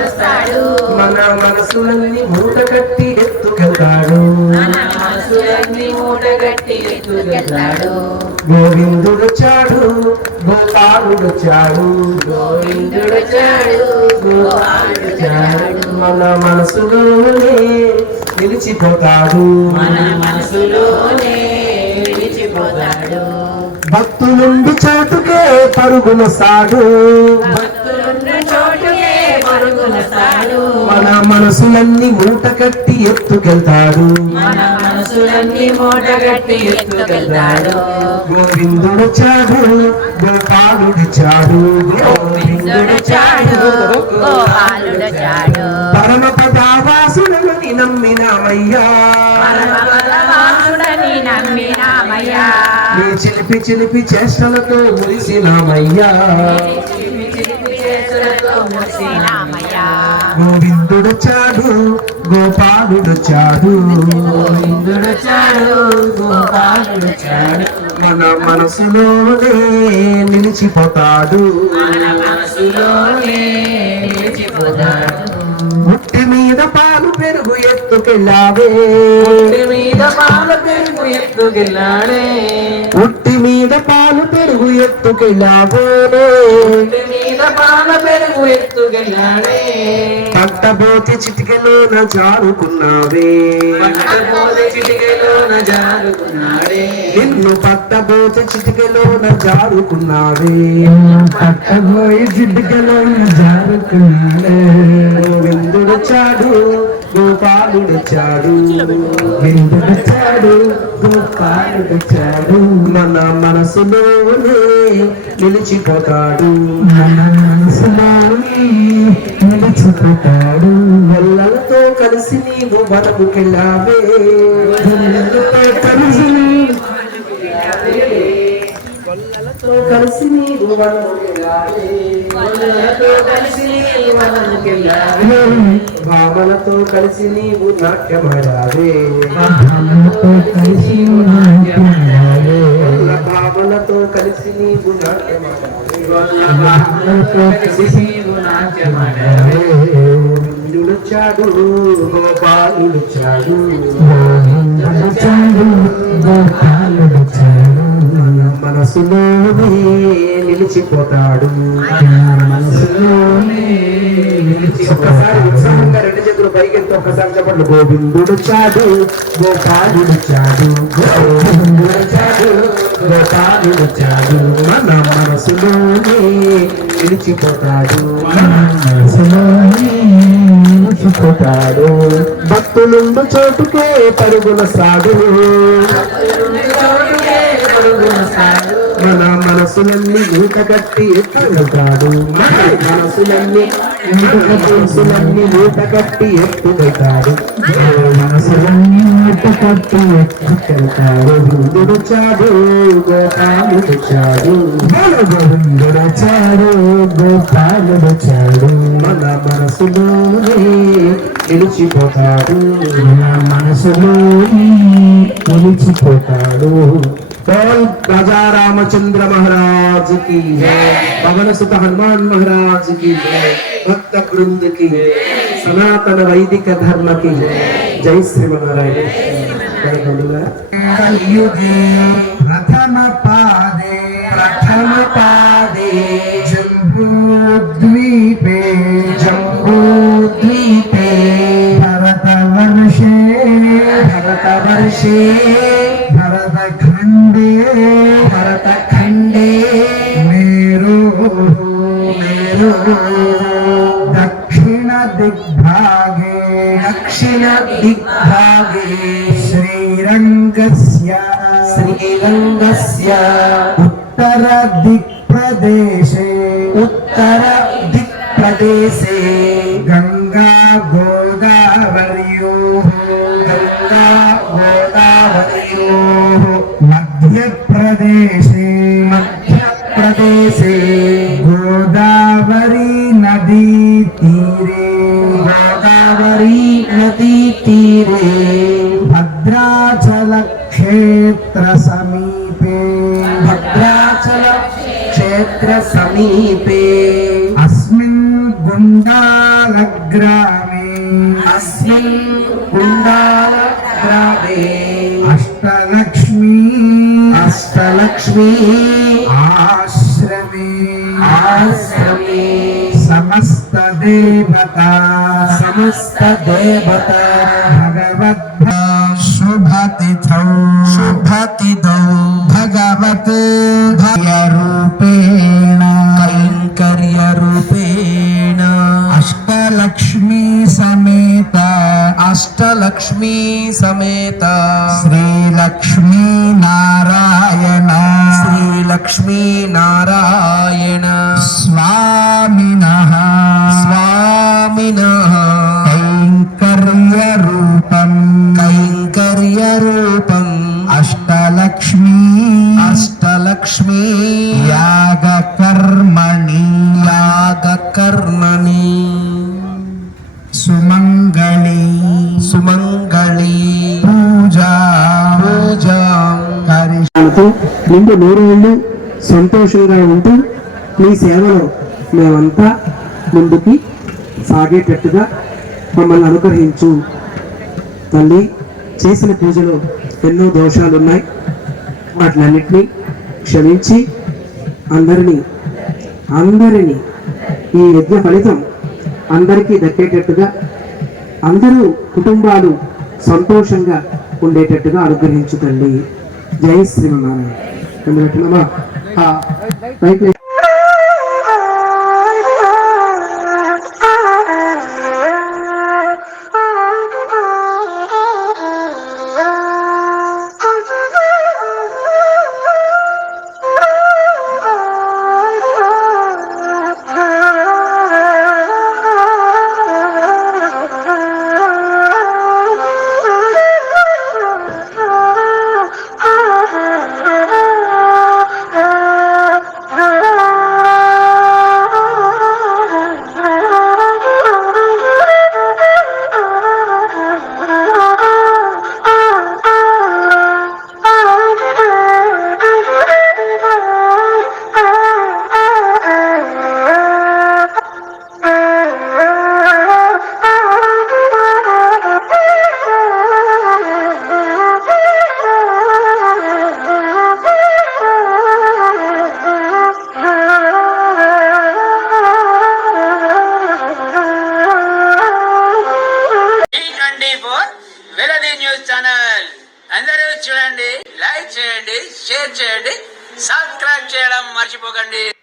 వస్తాడు. మన మనసులన్నీ మూట కట్టి ఎత్తుకెళ్తాడు. మన మనసులన్నీ మూటగట్టి ఎత్తుకెళ్తాడు. గోవిందుడొచ్చాడు గోపాలుడొచ్చాడు. గోవిందుడొచ్చాడు గోపాలుడొచ్చాడు. మన మనసులోనే నిలిచిపోతాడు. మన మనసులోనే విడిచిపోతాడు భక్తులుండి చోటుకే చోటుకే పరుగునొస్తాడు మన మనసులన్నీ మూట కట్టి ఎత్తుకెళ్తాడు. గోవిందుడొచ్చాడు గోపాలుడొచ్చాడు పరమ పదావాసుడని నమ్మినామయ్యా నీ చిలిపి చిలిపి చేష్టలతో మురిసినామయ్యా. చిలిపి చిలిపి చేతులతో మురిసినామయ్యా గోవిందుడొచ్చాడు గోపాలుడొచ్చాడు గోవిందుడొచ్చాడు గోపాలుడొచ్చాడు మన మనసులోనే నిలిచిపోతాడు. మన మనసులోనే నిలిచిపోతాడు ముట్టి మీద పాలు పెరుగు ఎత్తుకెళ్ళావే. ఎత్తుకెళ్ళాడే. ఉట్టి మీద పాలు పెరుగు ఎత్తుకెళ్ళావే పుట్టి మీద పాల పెరుగు ఎత్తుకెళ్ళాడే. పట్టబోతి చిటికెలోన జారుకున్నావే. పట్టపోతే చిటికెలోన జారుకున్నాడే. నిన్ను పట్టబోతి చిటికెలోన జారుకున్నావే. పట్టబోయి చిటికలోన జారుకున్నాడే. గోవిందుడొచ్చాడు గోపాలుడొచ్చాడు విందుడొచ్చాడు గోపాలుడొచ్చాడు మన మనసులోనే నిలిచిపోతాడు. మన మనసులోని నిలిచిపోతాడు. వల్లలతో కలిసి నీవు వనముకెళ్ళావే కలిసి నీవు వనముకెళ్ళాడు భావనతో కలిసి నీవు. వల్ల భావనతో కలిసి నీవు గోవిందుడొచ్చాడు గోపాలుడొచ్చాడు గోపాలుడొచ్చాడు మనసులోనే నిలిచిపోతాడు. మనసులోనే ఒక్కసారి ఉత్సాహంగా రెండు చేతులు పైకెత్తి ఒక్కసారి చెప్పండి. గోవిందుడొచ్చాడు గోపాలుడొచ్చాడు గోవిందుడొచ్చాడు గోపాలుడొచ్చాడు మన మనసులోనే నిలిచిపోతాడు. మనసులోనే నిలిచిపోతాడు. భక్తులుండు చోటుకే పరుగుల సాగు కట్టి మనసులన్నీ మనసులన్నీ మూట కట్టి ఎత్తుకెళ్తాడు మనసులన్నీ మూట కట్టి ఎత్తుకెళ్తాడు. గోవిందుడొచ్చాడు చాడు గోవిందుడొచ్చాడు గోపాలుడొచ్చాడు మన మనసులోనే నిలిచిపోతాడు. మన మనసులోని నిలిచిపోతాడు. बोल राजा रामचंद्र महाराज की है। पवन सुत हनुमान महाराज की है। भक्त वृंद की है। सनातन वैदिक धर्म की है। जय श्री महाराज। कलयुगे प्रथम पादे प्रथम पादे जम्बूद्वीपे जम्बूद्वीपे भरतवर्षे भरतवर्षे। दिग्भागे श्रीरङ्गस्य श्रीरङ्गस्य उत्तरदिक्प्रदेशे उत्तरदिक्प्रदेशे गङ्गा गोदावर्योः गङ्गा गोदावर्योः मध्यप्रदेशे मध्यप्रदेशे భద్రాచల క్షేత్ర సమీపే. అస్మిన్ గుండాలగ్రామే. అస్మిన్ గుండాలగ్రామే. అష్టలక్ష్మీ. అష్టలక్ష్మీ. ఆశ్రమే. ఆశ్రమే. సమస్త దేవత. సమస్త దేవత. భగవద్ శుభతిథౌ. శుభతిథౌ. भवत् रूपेण कैङ्कर्यरूपेण। अष्टलक्ष्मी समेत। अष्टलक्ष्मी समेत। श्रीलक्ष्मी नारायण। श्रीलक्ष्मी नारायण। स्वा అష్టలక్ష్మీ यागकर्मणि యాగకర్మణి सुमङ्गली సుమంగళి पूजा పూజాం करिष्ये మనతో నిండు నూరేళ్ళు సంతోషంగా ఉంటూ మీ సేవలో మేమంతా ముందుకి సాగేటట్టుగా మమ్మల్ని అనుగ్రహించు తల్లి చేసిన పూజలో ఎన్నో దోషాలు ఉన్నాయి వాటిలన్నిటినీ క్షమించి అందరినీ అందరినీ ఈ యజ్ఞ ఫలితం అందరికీ దక్కేటట్టుగా అందరూ కుటుంబాలు సంతోషంగా ఉండేటట్టుగా అనుగ్రహించు తల్లి జై శ్రీమన్నారాయణ. ఎందుకంటున్నామా అందరూ